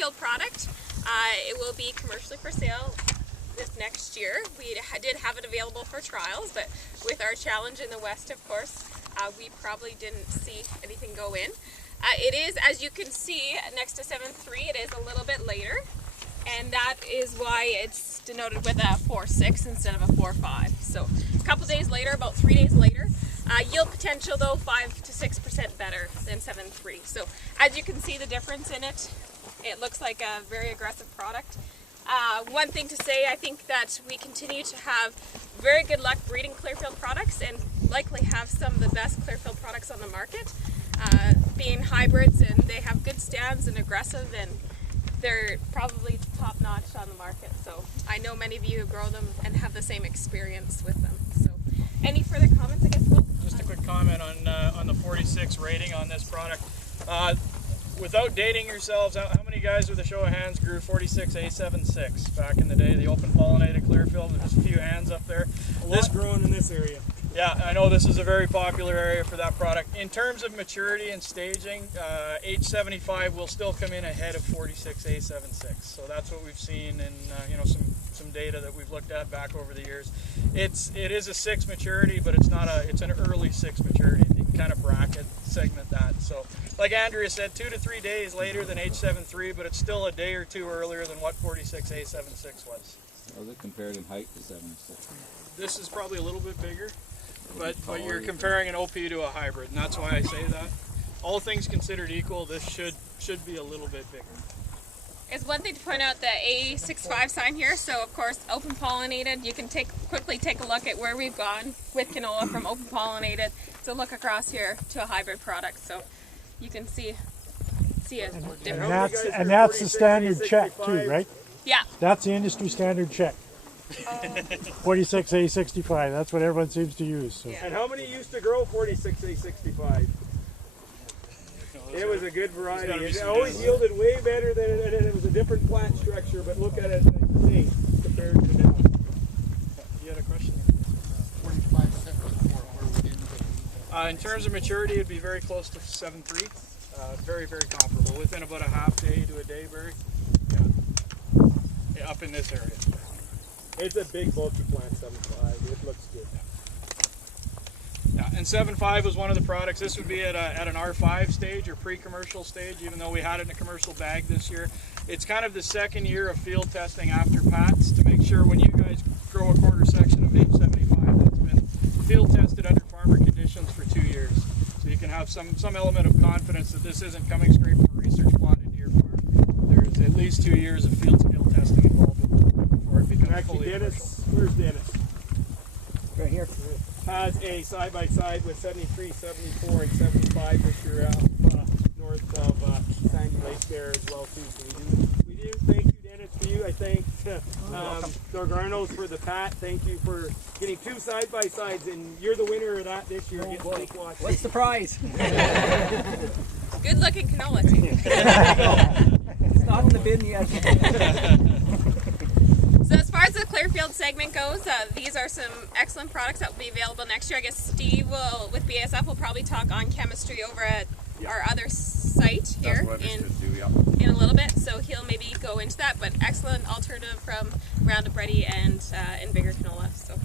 Clearfield product. It will be commercially for sale this next year. We did have it available for trials, but with our challenge in the west, of course, we probably didn't see anything go in. It is, as you can see, next to 7.3, it is a little bit later, and that is why it's denoted with a 4.6 instead of a 4.5. So a couple days later, about 3 days later, yield potential though 5 to 6% better than 7.3. So as you can see the difference in it, it looks like a very aggressive product. One thing to say, I think that we continue to have very good luck breeding Clearfield products and likely have some of the best Clearfield products on the market, being hybrids, and they have good stands and aggressive, and they're probably top notch on the market. So I know many of you who grow them and have the same experience with them. So any further comments, I guess? Just a quick comment on the 46 rating on this product. Without dating yourselves, how many guys with a show of hands grew 46 A76 back in the day, the open pollinated Clearfield? There's just a few hands up there. A lot growing in this area. Yeah, I know this is a very popular area for that product. In terms of maturity and staging, H75 will still come in ahead of 46 A76. So that's what we've seen in some data that we've looked at back over the years. It is a 6 maturity, but it's an early 6 maturity. You can kind of bracket segment that. So like Andrea said, 2 to 3 days later than H73, but it's still a day or two earlier than what 46 A76 was. How's it compared in height to 76? This is probably a little bit bigger. But you're comparing an OP to a hybrid, and that's why I say that. All things considered equal, this should be a little bit bigger. It's one thing to point out the A65 sign here. So of course, open pollinated. You can quickly take a look at where we've gone with canola from open pollinated to look across here to a hybrid product. So you can see a difference. And that's the standard check too, right? Yeah. That's the industry standard check. 46 A65, that's what everyone seems to use. So. And how many used to grow 46 A65? It was a good variety. It always yielded way better than it was a different plant structure, but look at it today compared to now. You had a question? 45, 74, where we in terms of maturity, it'd be very close to 7.3. Very, very comparable. Within about a half day to a day, Barry. Yeah, up in this area. It's a big bulky plant, 7.5. It looks good. Yeah, and 7.5 was one of the products. This would be at an R5 stage or pre-commercial stage, even though we had it in a commercial bag this year. It's kind of the second year of field testing after PATS to make sure when you guys grow a quarter section of H75 that's been field tested under farmer conditions for 2 years. So you can have some element of confidence that this isn't coming straight from a research plot into your farm. There's at least 2 years of field scale testing involved with it before it becomes Actually, fully Dennis, where's Dennis? Right here. Has a side-by-side with 73, 74, and 75, which are up north of Sandy Lake there as well too. So we do thank you, Dennis, for you. I thank Dorgarnos for the pat. Thank you for getting 2 side-by-sides, and you're the winner of that this year. What's the prize? Good looking canola too. It's not in the bin yet. So as far as the Clearfield segment goes, these are some excellent products that will be available next year. I guess Steve with BASF will probably talk on chemistry over at our other site here in a little bit. So he'll maybe go into that, but excellent alternative from Roundup Ready and Vigor Canola. So.